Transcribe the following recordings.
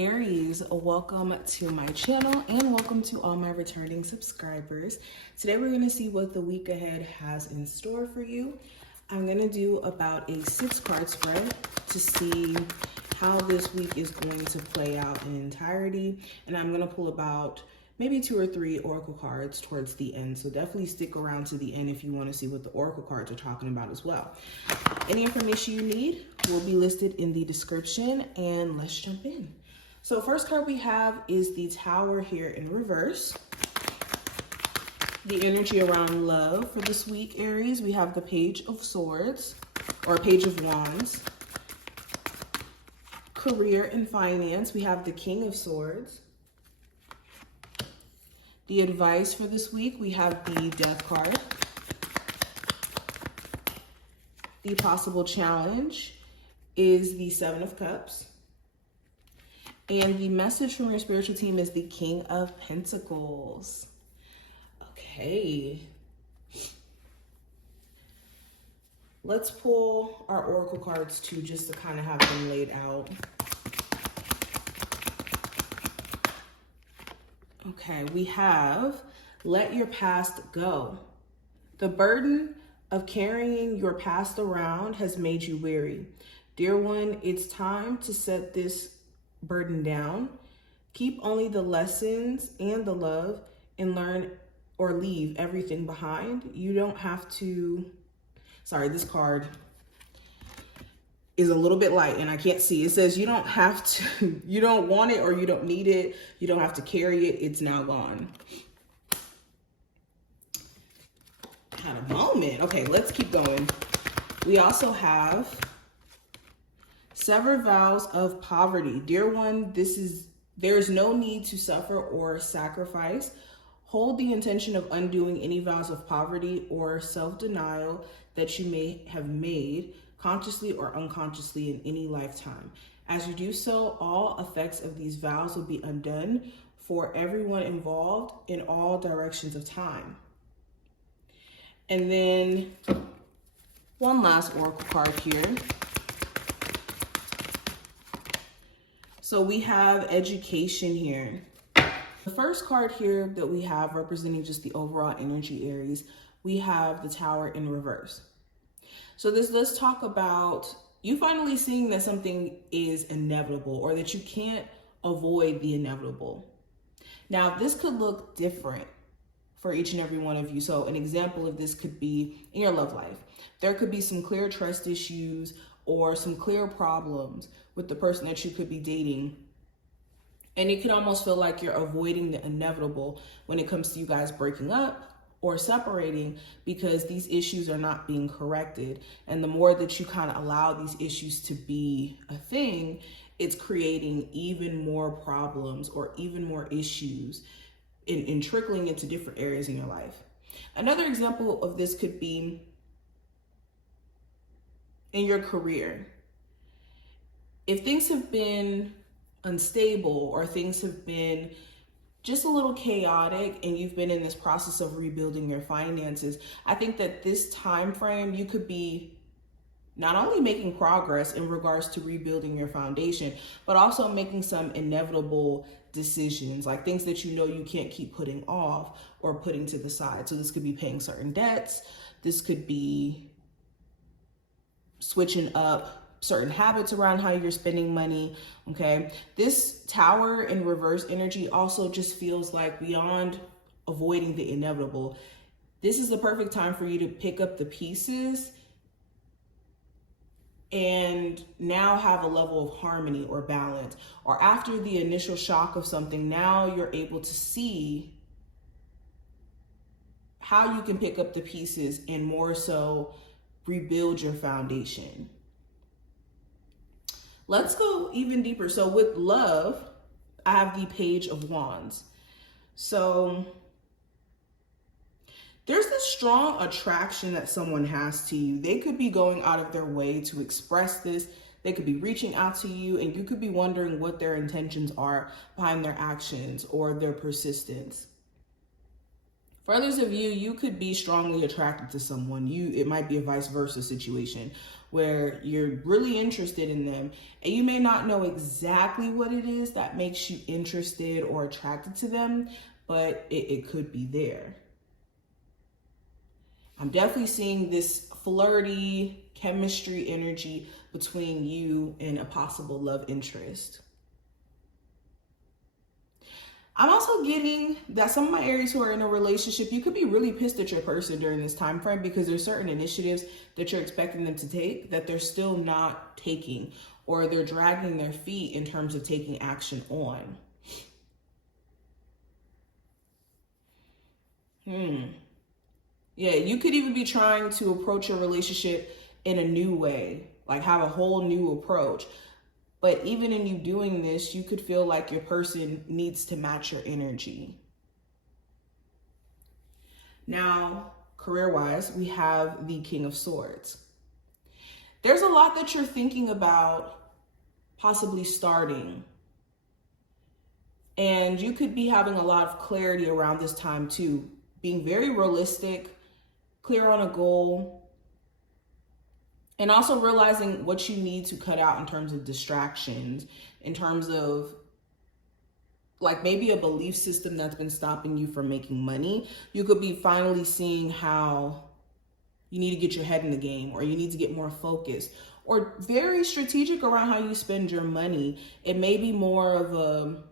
Aries, welcome to my channel and welcome to all my returning subscribers. Today we're going to see what the week ahead has in store for you. I'm going to do about a 6-card spread to see how this week is going to play out in entirety, and I'm going to pull about maybe 2 or 3 oracle cards towards the end, so definitely stick around to the end if you want to see what the oracle cards are talking about as well. Any information you need will be listed in the description, and let's jump in. So first card we have is the Tower here in reverse. The energy around love for this week, Aries, we have the Page of Swords or Page of Wands. Career and finance, we have the King of Swords. The advice for this week, we have the Death card. The possible challenge is the 7 of Cups. And the message from your spiritual team is the King of Pentacles. Okay. Let's pull our oracle cards too, just to kind of have them laid out. Okay, we have let your past go. The burden of carrying your past around has made you weary. Dear one, it's time to set this burden down. Keep only the lessons and the love and learn or leave everything behind. You don't have to, sorry, this card is a little bit light and I can't see. It says you don't have to, you don't want it or you don't need it. You don't have to carry it. It's now gone. Had a moment. Okay, let's keep going. We also have sever vows of poverty. Dear one, there is no need to suffer or sacrifice. Hold the intention of undoing any vows of poverty or self-denial that you may have made consciously or unconsciously in any lifetime. As you do so, all effects of these vows will be undone for everyone involved in all directions of time. And then one last oracle card here. So we have education here. The first card here that we have representing just the overall energy, Aries, we have the Tower in reverse. So let's talk about you finally seeing that something is inevitable or that you can't avoid the inevitable. Now, this could look different for each and every one of you. So an example of this could be in your love life. There could be some clear trust issues or some clear problems with the person that you could be dating. And it could almost feel like you're avoiding the inevitable when it comes to you guys breaking up or separating because these issues are not being corrected. And the more that you kind of allow these issues to be a thing, it's creating even more problems or even more issues in trickling into different areas in your life. Another example of this could be in your career. If things have been unstable or things have been just a little chaotic and you've been in this process of rebuilding your finances, I think that this time frame you could be not only making progress in regards to rebuilding your foundation, but also making some inevitable decisions, like things that you know you can't keep putting off or putting to the side. So this could be paying certain debts. This could be switching up certain habits around how you're spending money, okay? This Tower in reverse energy also just feels like beyond avoiding the inevitable. This is the perfect time for you to pick up the pieces and now have a level of harmony or balance. Or after the initial shock of something, now you're able to see how you can pick up the pieces and more so rebuild your foundation. Let's go even deeper. So with love, I have the Page of Wands. So there's this strong attraction that someone has to you. They could be going out of their way to express this. They could be reaching out to you and you could be wondering what their intentions are behind their actions or their persistence. For others of you, you could be strongly attracted to someone. It might be a vice versa situation where you're really interested in them and you may not know exactly what it is that makes you interested or attracted to them, but it could be there. I'm definitely seeing this flirty chemistry energy between you and a possible love interest. I'm also getting that some of my Aries who are in a relationship, you could be really pissed at your person during this time frame because there's certain initiatives that you're expecting them to take that they're still not taking, or they're dragging their feet in terms of taking action on. Yeah, you could even be trying to approach your relationship in a new way, like have a whole new approach. But even in you doing this, you could feel like your person needs to match your energy. Now, career-wise, we have the King of Swords. There's a lot that you're thinking about possibly starting. And you could be having a lot of clarity around this time too. Being very realistic, clear on a goal, and also realizing what you need to cut out in terms of distractions, in terms of like maybe a belief system that's been stopping you from making money. You could be finally seeing how you need to get your head in the game, or you need to get more focused, or very strategic around how you spend your money. It may be more of a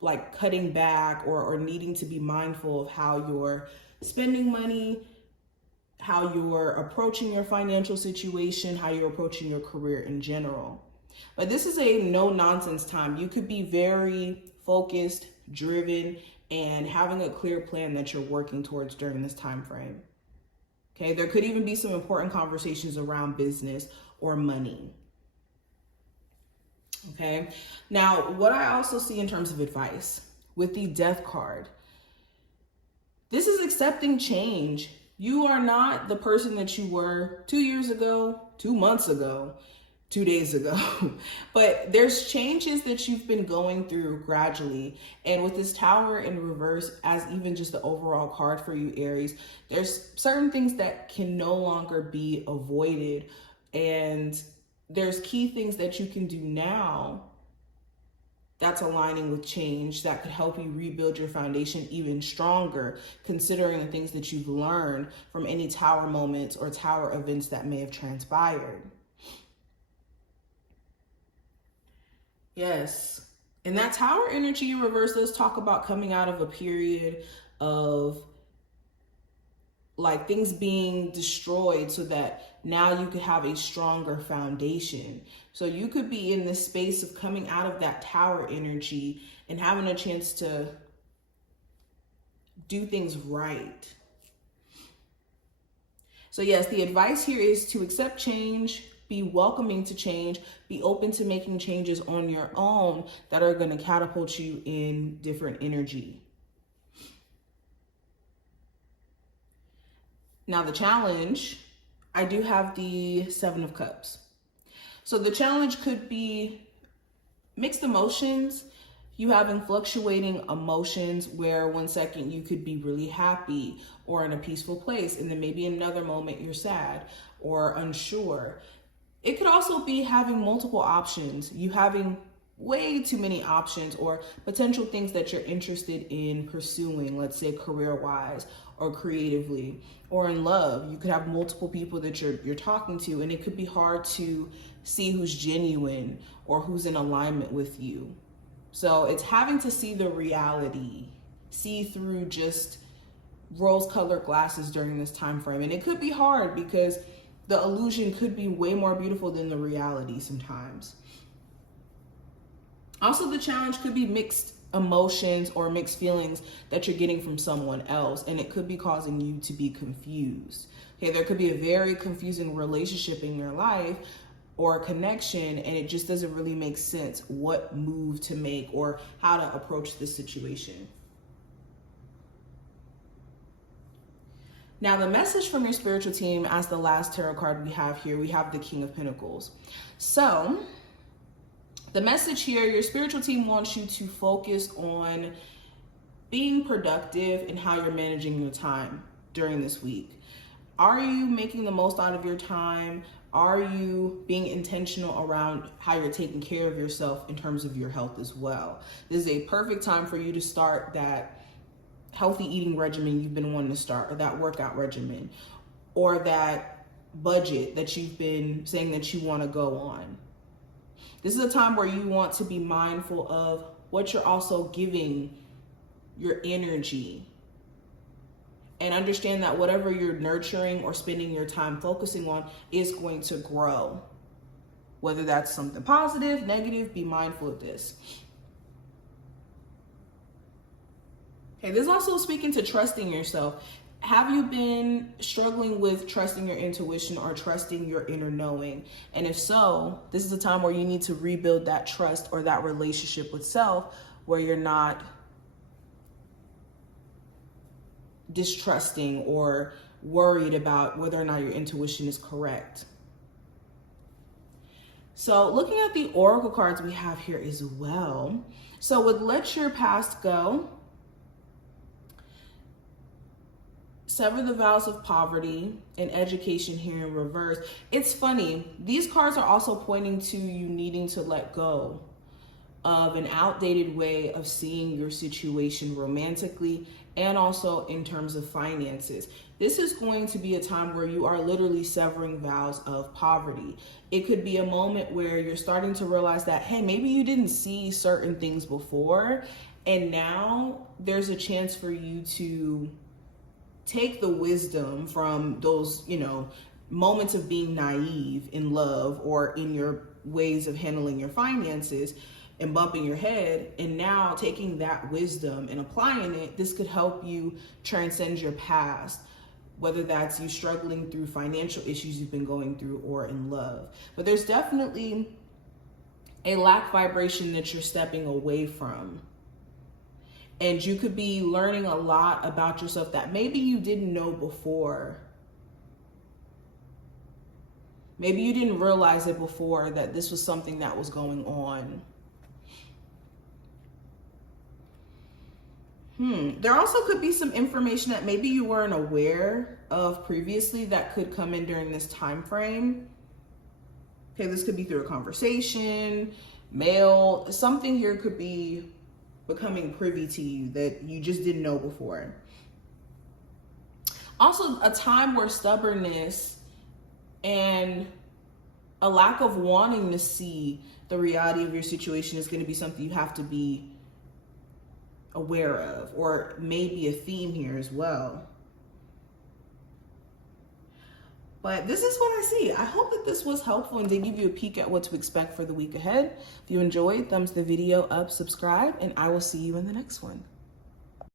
like cutting back or needing to be mindful of how you're spending money, how you're approaching your financial situation, how you're approaching your career in general. But this is a no nonsense time. You could be very focused, driven, and having a clear plan that you're working towards during this time frame. Okay, there could even be some important conversations around business or money. Okay, now what I also see in terms of advice with the Death card, this is accepting change. You are not the person that you were 2 years ago, 2 months ago, 2 days ago, but there's changes that you've been going through gradually. And with this Tower in reverse, as even just the overall card for you, Aries, there's certain things that can no longer be avoided. And there's key things that you can do now that's aligning with change that could help you rebuild your foundation even stronger, considering the things that you've learned from any Tower moments or Tower events that may have transpired. Yes. And that Tower energy in reverse does talk about coming out of a period of like things being destroyed so that now you could have a stronger foundation. So you could be in this space of coming out of that Tower energy and having a chance to do things right. So yes, the advice here is to accept change, be welcoming to change, be open to making changes on your own that are going to catapult you in different energy. Now the challenge, I do have the Seven of Cups. So the challenge could be mixed emotions. You having fluctuating emotions where 1 second you could be really happy or in a peaceful place, and then maybe another moment you're sad or unsure. It could also be having multiple options. You having way too many options or potential things that you're interested in pursuing, let's say career-wise or creatively or in love. You could have multiple people that you're talking to, and it could be hard to see who's genuine or who's in alignment with you. So it's having to see the reality, see through just rose-colored glasses during this time frame. And it could be hard because the illusion could be way more beautiful than the reality sometimes. Also, the challenge could be mixed emotions or mixed feelings that you're getting from someone else, and it could be causing you to be confused. Okay, there could be a very confusing relationship in your life or a connection, and it just doesn't really make sense what move to make or how to approach this situation. Now, the message from your spiritual team as the last tarot card we have here, we have the King of Pentacles. So the message here, your spiritual team wants you to focus on being productive in how you're managing your time during this week. Are you making the most out of your time? Are you being intentional around how you're taking care of yourself in terms of your health as well? This is a perfect time for you to start that healthy eating regimen you've been wanting to start, or that workout regimen, or that budget that you've been saying that you want to go on. This is a time where you want to be mindful of what you're also giving your energy, and understand that whatever you're nurturing or spending your time focusing on is going to grow. Whether that's something positive, negative, be mindful of this. Okay, this is also speaking to trusting yourself. Have you been struggling with trusting your intuition or trusting your inner knowing? And if so, this is a time where you need to rebuild that trust or that relationship with self, where you're not distrusting or worried about whether or not your intuition is correct. So looking at the oracle cards we have here as well. So with let your past go, sever the vows of poverty, and education here in reverse. It's funny, these cards are also pointing to you needing to let go of an outdated way of seeing your situation romantically and also in terms of finances. This is going to be a time where you are literally severing vows of poverty. It could be a moment where you're starting to realize that, hey, maybe you didn't see certain things before, and now there's a chance for you to take the wisdom from those, moments of being naive in love or in your ways of handling your finances and bumping your head, and now taking that wisdom and applying it. This could help you transcend your past, whether that's you struggling through financial issues you've been going through or in love. But there's definitely a lack vibration that you're stepping away from. And you could be learning a lot about yourself that maybe you didn't know before. Maybe you didn't realize it before that this was something that was going on. There also could be some information that maybe you weren't aware of previously that could come in during this time frame. Okay, this could be through a conversation, mail, something here could be becoming privy to you that you just didn't know before. Also, a time where stubbornness and a lack of wanting to see the reality of your situation is going to be something you have to be aware of, or maybe a theme here as well. But this is what I see. I hope that this was helpful and did give you a peek at what to expect for the week ahead. If you enjoyed, thumbs the video up, subscribe, and I will see you in the next one.